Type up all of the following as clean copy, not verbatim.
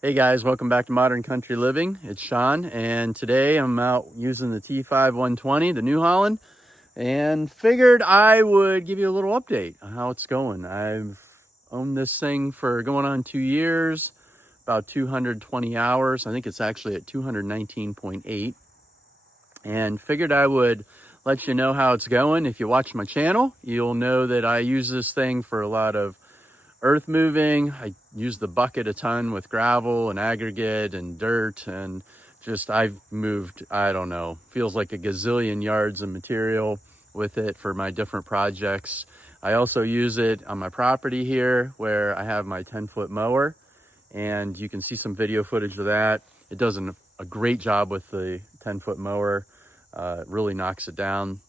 Hey guys, welcome back to Modern Country Living. It's Sean, and today I'm out using the T5.120, the New Holland, and figured I would give you a little update on how it's going. I've owned this thing for going on 2 years, about 220 hours. I think it's actually at 219.8, and figured I would let you know how it's going. If you watch my channel, you'll know that I use this thing for a lot of earth moving. I use the bucket a ton with gravel and aggregate and dirt, and just I've moved, I don't know, feels like a gazillion yards of material with it for my different projects. I also use it on my property here where I have my 10-foot mower, and you can see some video footage of that. It does a great job with the 10-foot mower. It really knocks it down.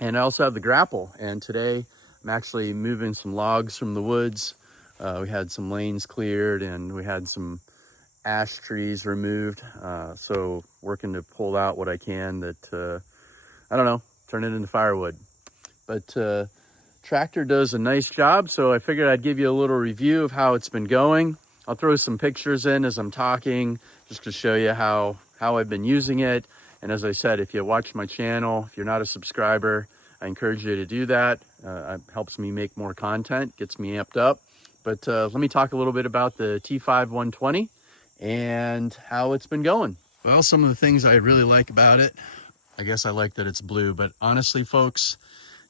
And I also have the grapple, and today I'm actually moving some logs from the woods. We had some lanes cleared and we had some ash trees removed. So working to pull out what I can that, I don't know, turn it into firewood. But tractor does a nice job, so I figured I'd give you a little review of how it's been going. I'll throw some pictures in as I'm talking just to show you how I've been using it. And as I said, if you watch my channel, if you're not a subscriber, I encourage you to do that. It helps me make more content, gets me amped up. But let me talk a little bit about the T5.120 and how it's been going. Well, some of the things I really like about it, I guess I like that it's blue, but honestly, folks,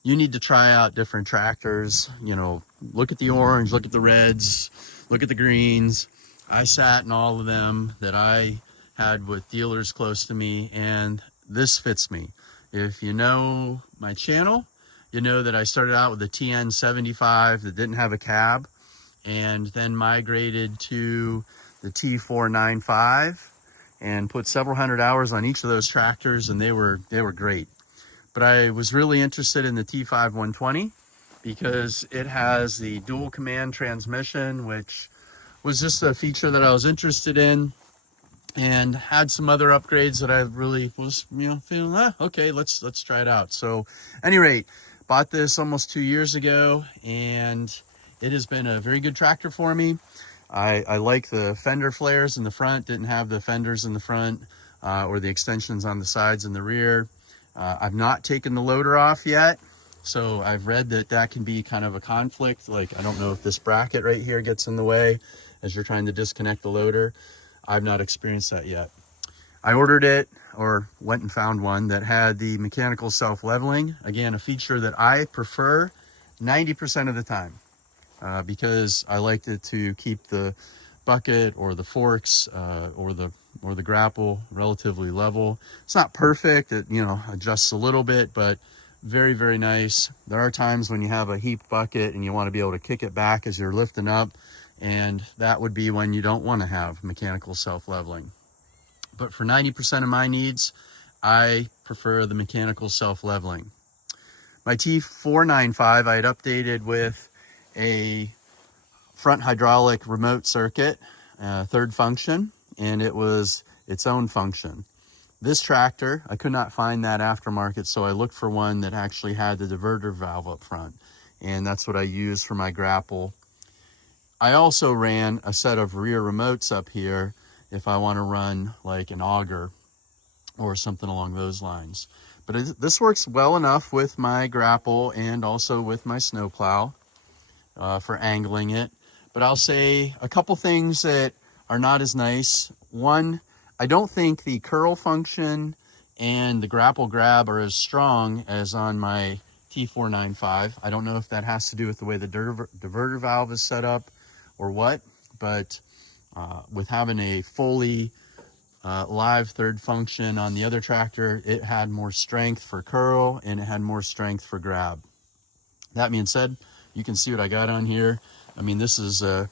you need to try out different tractors. You know, look at the orange, look at the reds, look at the greens. I sat in all of them that I had with dealers close to me, and this fits me. If you know my channel, you know that I started out with a TN75 that didn't have a cab, and then migrated to the T495 and put several hundred hours on each of those tractors, and they were great. But I was really interested in the T5.120 because it has the dual command transmission, which was just a feature that I was interested in, and had some other upgrades that I really was, feeling, okay, let's try it out. So at any rate, bought this almost 2 years ago, and it has been a very good tractor for me. I like the fender flares in the front, didn't have the fenders in the front or the extensions on the sides and the rear. I've not taken the loader off yet, so I've read that can be kind of a conflict. Like, I don't know if this bracket right here gets in the way as you're trying to disconnect the loader. I've not experienced that yet. I ordered it, or went and found one that had the mechanical self-leveling. Again, a feature that I prefer 90% of the time because I liked it to keep the bucket or the forks or the grapple relatively level. It's not perfect. It adjusts a little bit, but very, very nice. There are times when you have a heaped bucket and you want to be able to kick it back as you're lifting up, and that would be when you don't want to have mechanical self-leveling. But for 90% of my needs, I prefer the mechanical self-leveling. My T495 I had updated with a front hydraulic remote circuit, third function, and it was its own function. This tractor, I could not find that aftermarket, so I looked for one that actually had the diverter valve up front, and that's what I used for my grapple. I also ran a set of rear remotes up here if I want to run like an auger or something along those lines. But this works well enough with my grapple and also with my snowplow for angling it. But I'll say a couple things that are not as nice. One, I don't think the curl function and the grapple grab are as strong as on my T495. I don't know if that has to do with the way the diverter valve is set up or what, but with having a fully live third function on the other tractor, it had more strength for curl and it had more strength for grab. That being said, you can see what I got on here. I mean, this is, I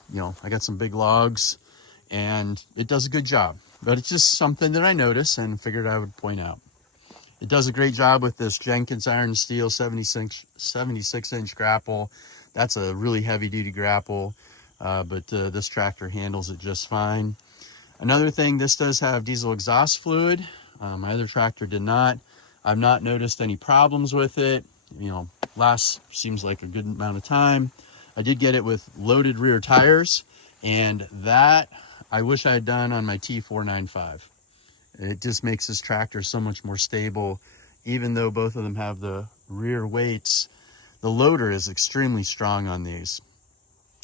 got some big logs and it does a good job, but it's just something that I noticed and figured I would point out. It does a great job with this Jenkins iron and steel 76-inch grapple. That's a really heavy duty grapple. But this tractor handles it just fine. Another thing, this does have diesel exhaust fluid. My other tractor did not. I've not noticed any problems with it. Lasts seems like a good amount of time. I did get it with loaded rear tires, and that I wish I had done on my T495. It just makes this tractor so much more stable. Even though both of them have the rear weights, the loader is extremely strong on these.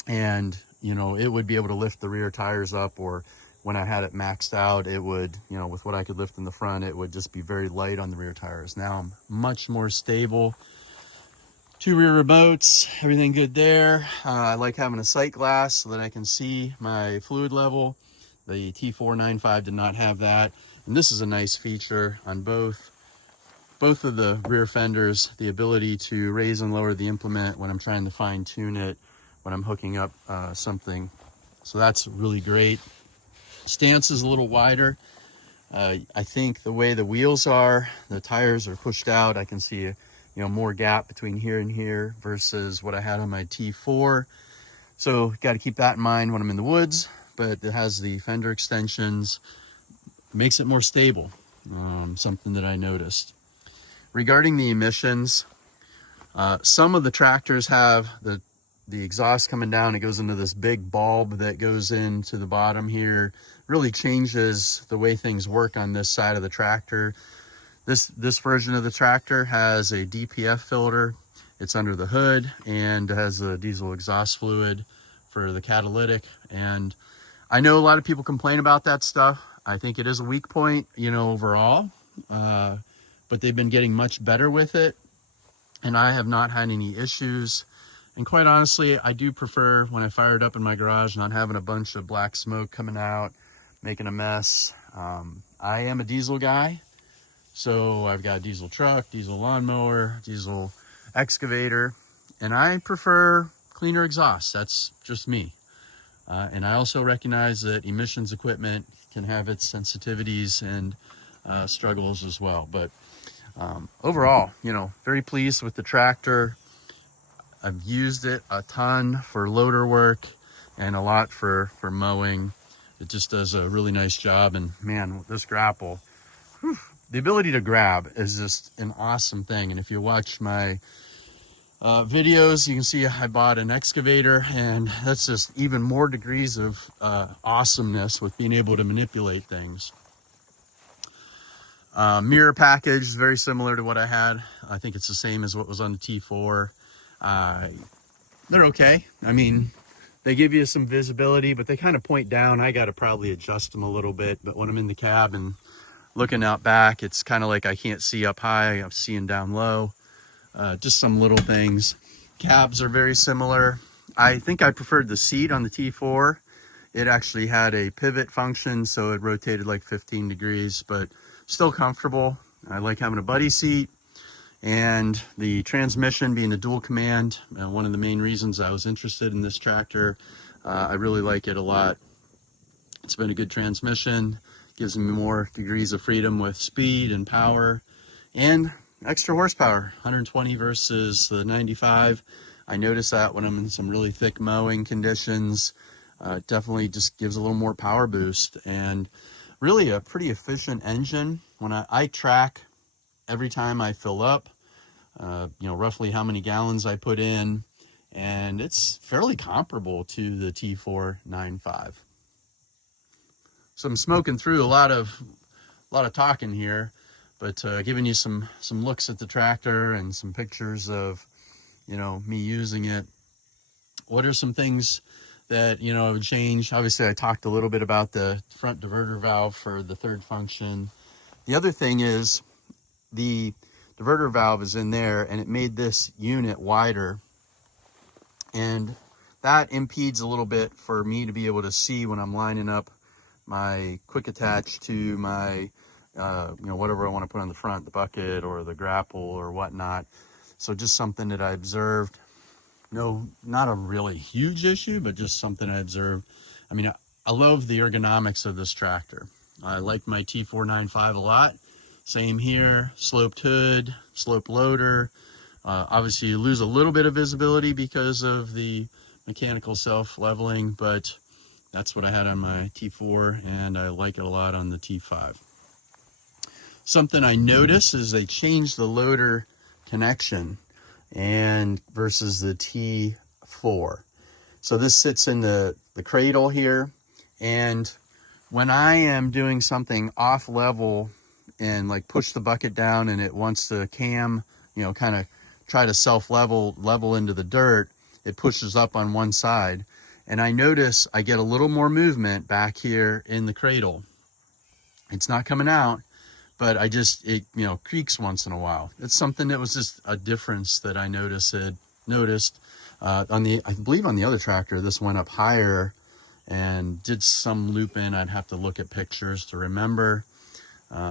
And, you know, it would be able to lift the rear tires up, or when I had it maxed out, it would, you know, with what I could lift in the front, it would just be very light on the rear tires. Now I'm much more stable. 2 rear remotes, everything good there. I like having a sight glass so that I can see my fluid level. The T495 did not have that. And this is a nice feature on both of the rear fenders, the ability to raise and lower the implement when I'm trying to fine tune it, when I'm hooking up something. So that's really great. Stance is a little wider. I think the way the wheels are, the tires are pushed out. I can see more gap between here and here versus what I had on my T4. So got to keep that in mind when I'm in the woods, but it has the fender extensions, makes it more stable. Something that I noticed. Regarding the emissions, some of the tractors have the exhaust coming down. It goes into this big bulb that goes into the bottom here. Really changes the way things work on this side of the tractor. This version of the tractor has a DPF filter. It's under the hood and has a diesel exhaust fluid for the catalytic. And I know a lot of people complain about that stuff. I think it is a weak point, overall. But they've been getting much better with it. And I have not had any issues. And quite honestly, I do prefer when I fire it up in my garage, not having a bunch of black smoke coming out, making a mess. I am a diesel guy. So I've got a diesel truck, diesel lawnmower, diesel excavator, and I prefer cleaner exhaust. That's just me. And I also recognize that emissions equipment can have its sensitivities and struggles as well. But overall, very pleased with the tractor. I've used it a ton for loader work and a lot for mowing. It just does a really nice job. And man, this grapple, whew, the ability to grab is just an awesome thing. And if you watch my videos, you can see I bought an excavator, and that's just even more degrees of awesomeness with being able to manipulate things. Mirror package is very similar to what I had. I think it's the same as what was on the T4. They're okay. I mean, they give you some visibility, but they kind of point down. I got to probably adjust them a little bit, but when I'm in the cab and looking out back, it's kind of like I can't see up high, I'm seeing down low. Just some little things. Cabs are very similar. I think I preferred the seat on the T4. It actually had a pivot function, so it rotated like 15 degrees, but still comfortable. I like having a buddy seat. And the transmission being a dual command, one of the main reasons I was interested in this tractor. I really like it a lot. It's been a good transmission, gives me more degrees of freedom with speed and power, and extra horsepower, 120 versus the 95. I notice that when I'm in some really thick mowing conditions. It definitely just gives a little more power boost, and really a pretty efficient engine. When I track every time I fill up, roughly how many gallons I put in, and it's fairly comparable to the T495. So I'm smoking through a lot of talking here, but giving you some looks at the tractor and some pictures of, me using it. What are some things that, I would change? Obviously, I talked a little bit about the front diverter valve for the third function. The other thing is the diverter valve is in there, and it made this unit wider, and that impedes a little bit for me to be able to see when I'm lining up my quick attach to my whatever I want to put on the front, the bucket or the grapple or whatnot. So just something that I observed. No, not a really huge issue, but just something I observed. I mean, I love the ergonomics of this tractor. I like my T495 a lot. Same here, sloped hood, sloped loader. Obviously you lose a little bit of visibility because of the mechanical self-leveling, but that's what I had on my T4, and I like it a lot on the T5. Something I noticed is they changed the loader connection and versus the T4. So this sits in the cradle here, and when I am doing something off level and like push the bucket down and it wants to cam, you know, kind of try to level into the dirt, it pushes up on one side. And I notice I get a little more movement back here in the cradle. It's not coming out, but it, you know, creaks once in a while. It's something that was just a difference that I noticed. I believe on the other tractor, this went up higher and did some looping. I'd have to look at pictures to remember.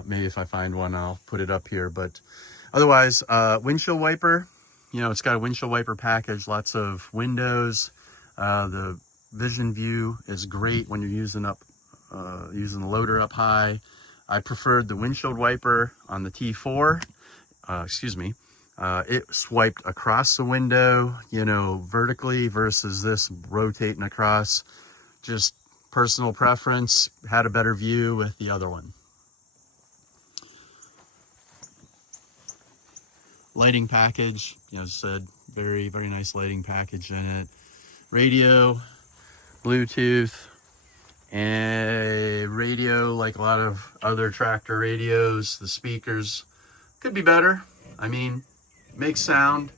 Maybe if I find one, I'll put it up here. But otherwise, windshield wiper, you know, it's got a windshield wiper package, lots of windows. The vision view is great when you're using the loader up high. I preferred the windshield wiper on the T4. It swiped across the window, you know, vertically versus this rotating across. Just personal preference, had a better view with the other one. Lighting package, you know, as I said, very, very nice lighting package in it. Radio, Bluetooth, and radio, like a lot of other tractor radios. The speakers could be better. I mean, makes sound.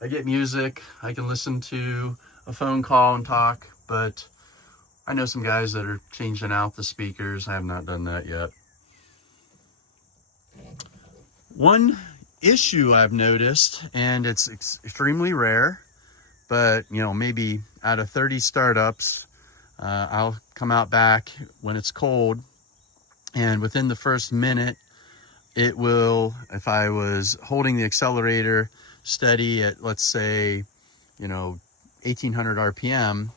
I get music. I can listen to a phone call and talk, but I know some guys that are changing out the speakers. I have not done that yet. One issue I've noticed, and it's extremely rare, but you know, maybe out of 30 startups, I'll come out back when it's cold, and within the first minute, it will, if I was holding the accelerator steady at, let's say, you know, 1800 RPM,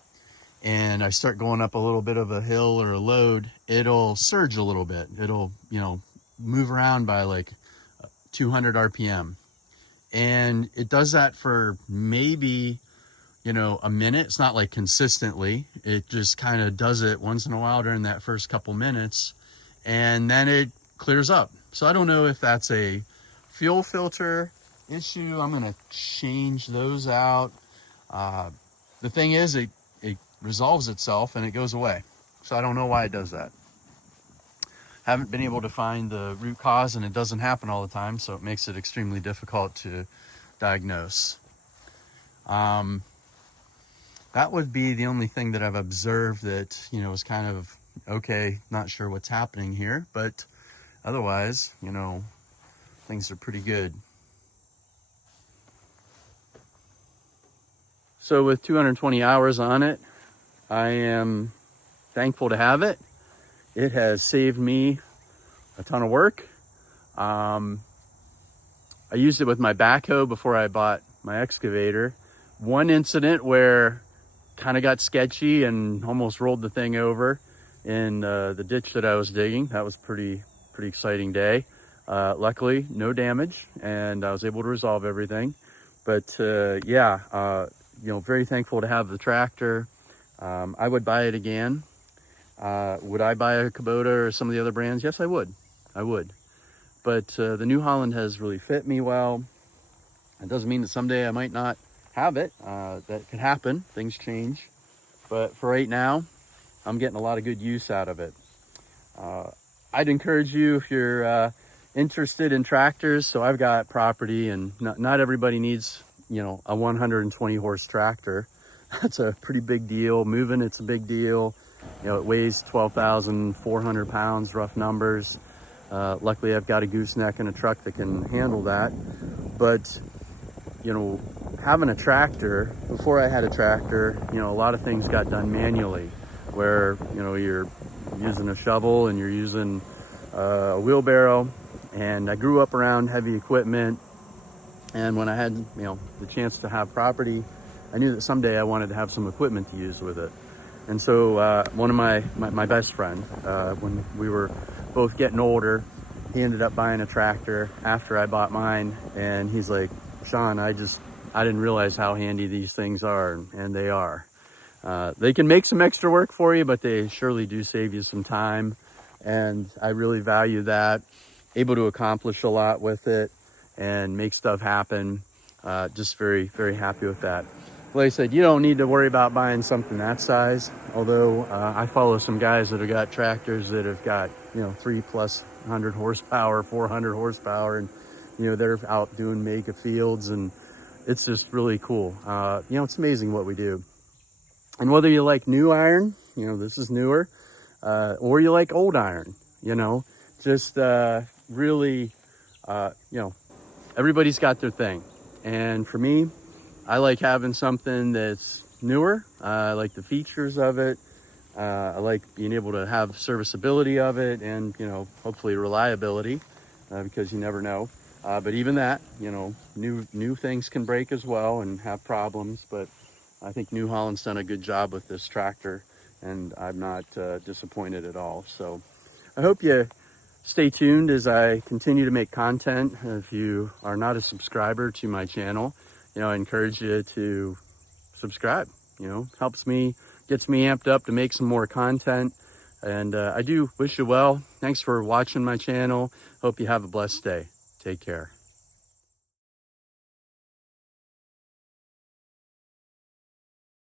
and I start going up a little bit of a hill or a load, it'll surge a little bit. It'll, you know, move around by like 200 RPM. And it does that for maybe, you know, a minute. It's not like consistently. It just kind of does it once in a while during that first couple minutes, and then it clears up. So I don't know if that's a fuel filter issue. I'm going to change those out. The thing is, it resolves itself and it goes away. So I don't know why it does that. Haven't been able to find the root cause, and it doesn't happen all the time, so it makes it extremely difficult to diagnose. That would be the only thing that I've observed that, you know, is kind of, okay, not sure what's happening here, but otherwise, you know, things are pretty good. So with 220 hours on it, I am thankful to have it. It has saved me a ton of work. I used it with my backhoe before I bought my excavator. One incident where kind of got sketchy and almost rolled the thing over in the ditch that I was digging. That was pretty exciting day. Luckily, no damage, and I was able to resolve everything. But yeah, you know, very thankful to have the tractor. I would buy it again. Would I buy a Kubota or some of the other brands? Yes, I would. But the New Holland has really fit me well. It doesn't mean that someday I might not have it. That could happen. Things change. But for right now, I'm getting a lot of good use out of it. I'd encourage you, if you're interested in tractors, so I've got property, and not everybody needs, you know, a 120 horse tractor. That's a pretty big deal. Moving, it's a big deal. You know, it weighs 12,400 pounds, rough numbers. Luckily, I've got a gooseneck and a truck that can handle that. But, you know, having a tractor, before I had a tractor, you know, a lot of things got done manually, where, you know, you're using a shovel and you're using a wheelbarrow. And I grew up around heavy equipment. And when I had, you know, the chance to have property, I knew that someday I wanted to have some equipment to use with it. And so one of my best friend, when we were both getting older, he ended up buying a tractor after I bought mine. And he's like, Sean, I didn't realize how handy these things are, and they are. They can make some extra work for you, but they surely do save you some time. And I really value that. Able to accomplish a lot with it and make stuff happen. Just very, very happy with that. like I said, you don't need to worry about buying something that size. Although I follow some guys that have got tractors that have got, 300+ horsepower, 400 horsepower, and they're out doing mega fields, and it's just really cool. It's amazing what we do. And whether you like new iron, this is newer, or you like old iron, just really, everybody's got their thing. And for me, I like having something that's newer. I like the features of it. I like being able to have serviceability of it, and hopefully reliability, because you never know. But even that, new things can break as well and have problems. But I think New Holland's done a good job with this tractor, and I'm not disappointed at all. So I hope you stay tuned as I continue to make content. If you are not a subscriber to my channel, I encourage you to subscribe. Helps me, gets me amped up to make some more content. And I do wish you well. Thanks for watching my channel. Hope you have a blessed day. Take care.